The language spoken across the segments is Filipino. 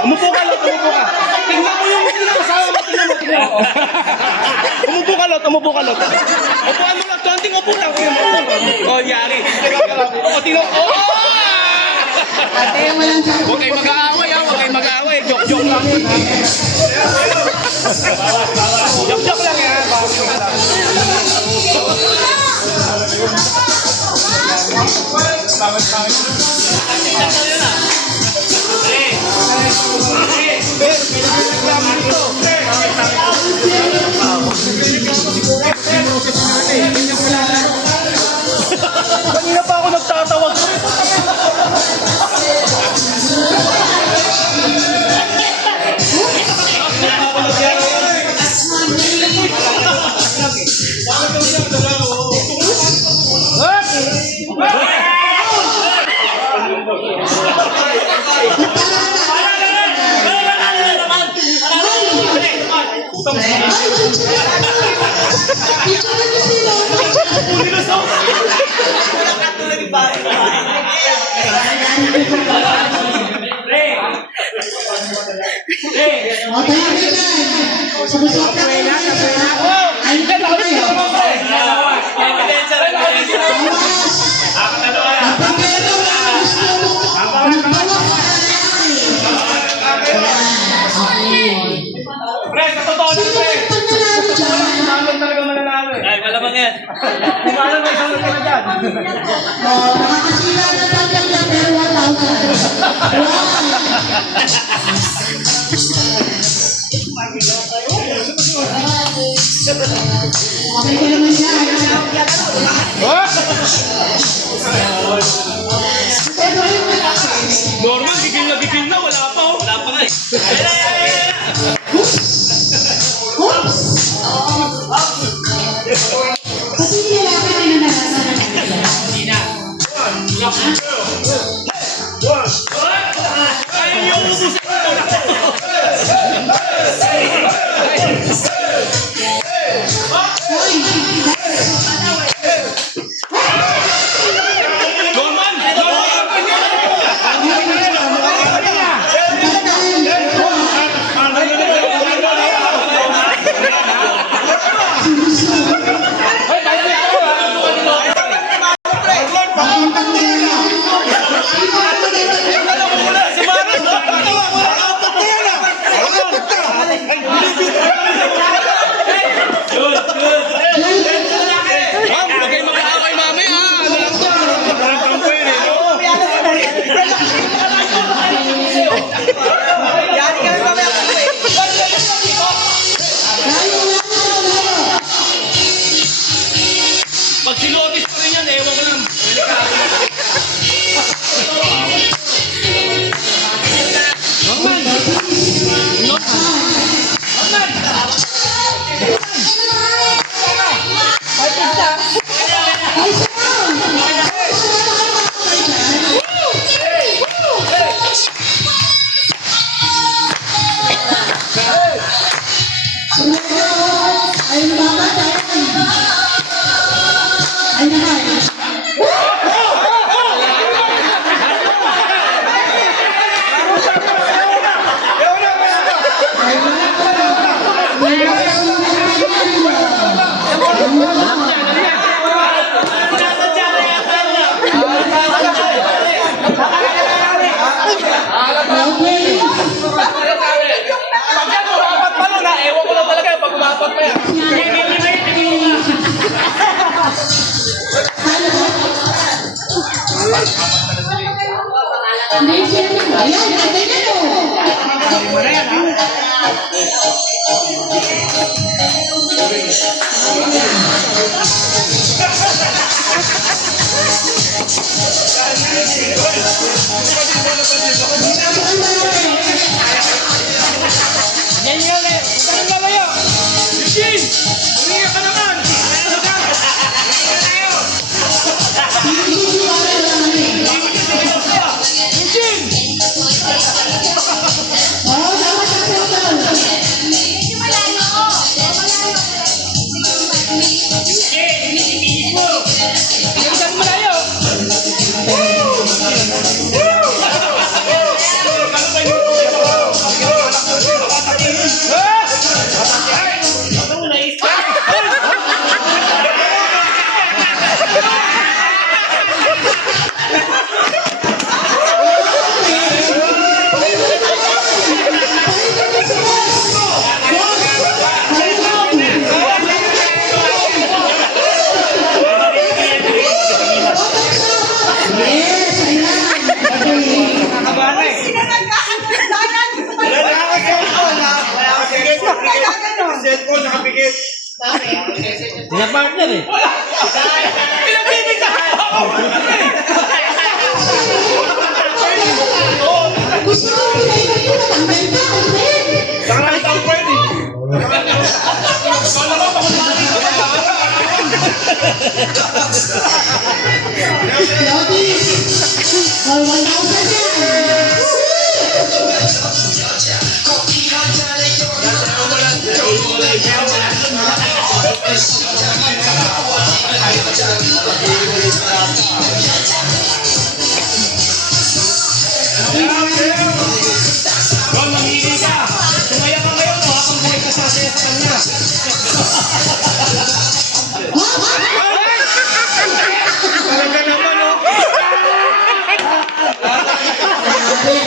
Umupo ka, Lot, umupo ka. Tingnan mo yung kasama mo, tingnan mo. Umupo ka, Lot, umupo ka, Lot. Upuan mo lang, konting upo lang. Oh, yari. O, tingnan mo. Huwag kayo mag-aaway, ha? Huwag kayo mag-aaway. Joke-joke lang. Joke-joke lang, ha? Kanina pa ako nagtatawag. Kumalan may isang ka na dyan. Nakakasila na tagang na pero 1,000. Okay ka naman siya. Normal, gigil na, wala pa oh. Wala pa nga eh. Kasi nilaki na nasa Hindi na. Ayaw yung ubusin ko. Pag silotis pa rin yan, ewan ko lang. Norman! Pag yan, dapat palo na, ewan ko lang talaga pag Ayan, ganda niya no. Yan yun eh. Saan lalayo? Eugene! Umiyak ka naman! Eugene! Oh, dapat sa photo. Yan saan malayo? Yes, ayan. Nakabana eh. Cellphone, nakapikit. Mga partner eh. Pinagbibigyan ako! Gusto ko pinainan ko matanggal ka, Alfred. Saka nakita ko pwede. Ikaw naman, pakunari ko pa. Lotis. Oh, 1,000 yan. Ron, mamili ka. Tumaya ka ngayon, makakabuhay ka sa kanya. Talaga naman, oh.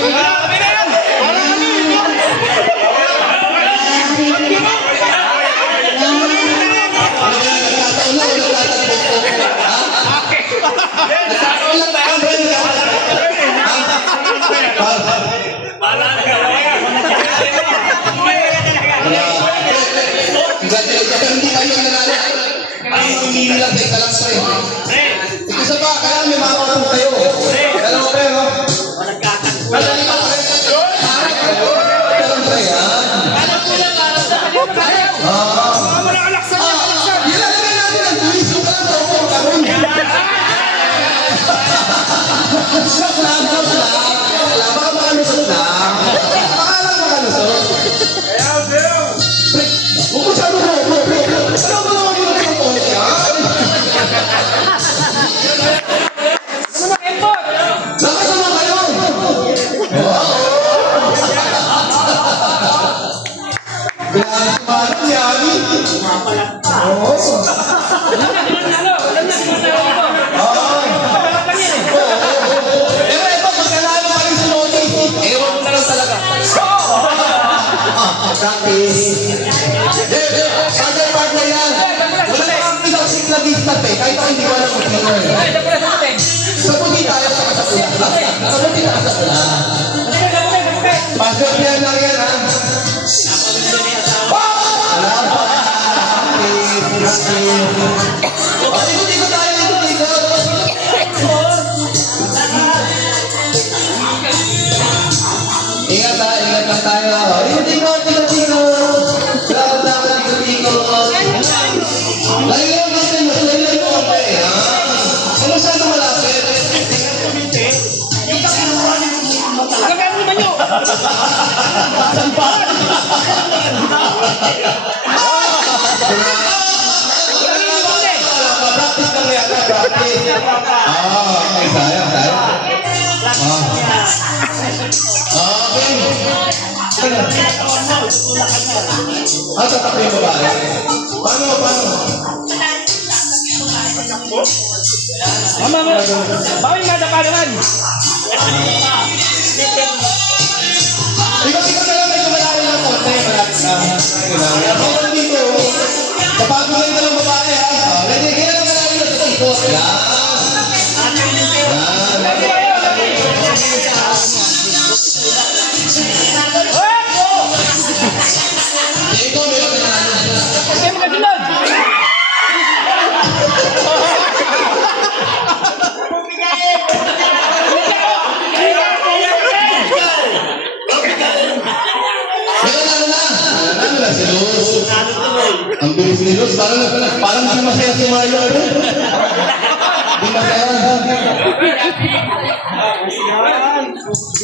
Marami na yan. Marami. Hindi tayo nanalo. Ang mamili lang tayo talang pre. Isa pa, kaya may mga kapatid tayo. Dalawa pre, no? Madali ka pre. Talang pre, yan. Ilalagay natin ang tuwis yung lang sa upong karoon. Joke lang, joke lang. Baka makalusot lang. Baka lang makalusot. Pre, huwag masyado bro. Ano ba naman yung kapatid yan? Nakasama kayo! Pinakasamaan yan. Oo. Pero ito, pagkalalo ka rin sa Lodi, ewan mo na lang talaga. Practice. Partner yan. Wala kang isang siklagista pe, kahit ako hindi ko alam kung sino eh. Sa puti tayo sa kasapula. Sa puti tayo sa kasapula. Pasok yan lang yan ha. Salamat. Ikot-ikot tayo, ikot-ikot. Ingat lang tayo. Ikot-ikot. Dapat ikot-ikot. Layo natin, layo mo pa eh. Ano saan na malapit? Gagano naman nyo. Sampahan. Practice lang yan, practice. Okay, sayang. Okay. Tatakbo yung babae. Paano? Mama, bawal nga na naman. Ikot-ikot na lang, medyo malayo ng konti. Malapit na. Ako dito. Papagulay na lang babae ha. Ready? Kaya lang malayo na sa ikot. Yan. Kasunod! Nanalo na si Luz. Ang bilis ni Luz. Parang di masaya si Mario. Di masaya.